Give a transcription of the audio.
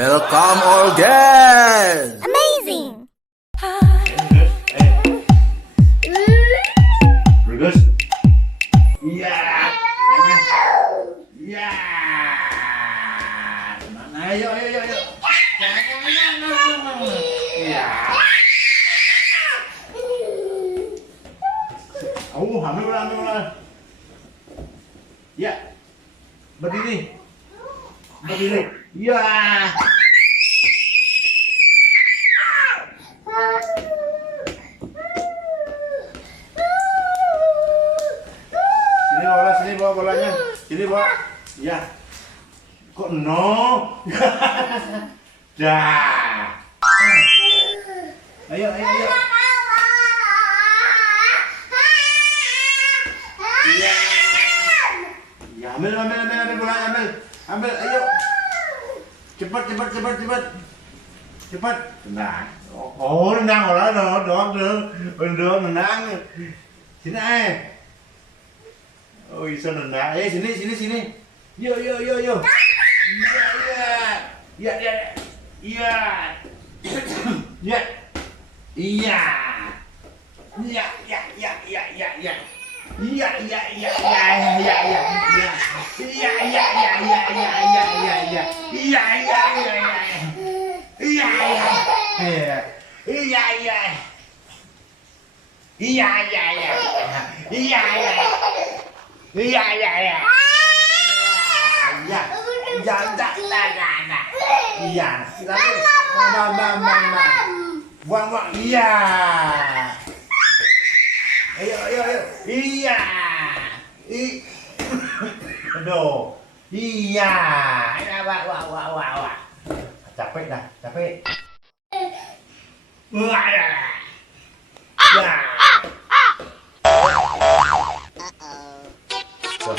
Welcome all guests. Amazing. Bagus. Iya. Iya. Mana? Ayo. Iya. Ambil bola. Ya. Berdiri. Iya. Sini bawa bolanya. Sini bawa. Ya. Kok no? Dah. Ayo. Iya. Ya, ambil bolanya, ambil. Ayo. Cepat. Tenang. Oh, tenang lah, dong, tenang. Sini Oh, bisa tenang. Sini. Yo. Iya, silakan. Buang. Iya. Ayo. Iya. Aduh. Iya. Wah. Capek dah. Wah. Ya. Wah,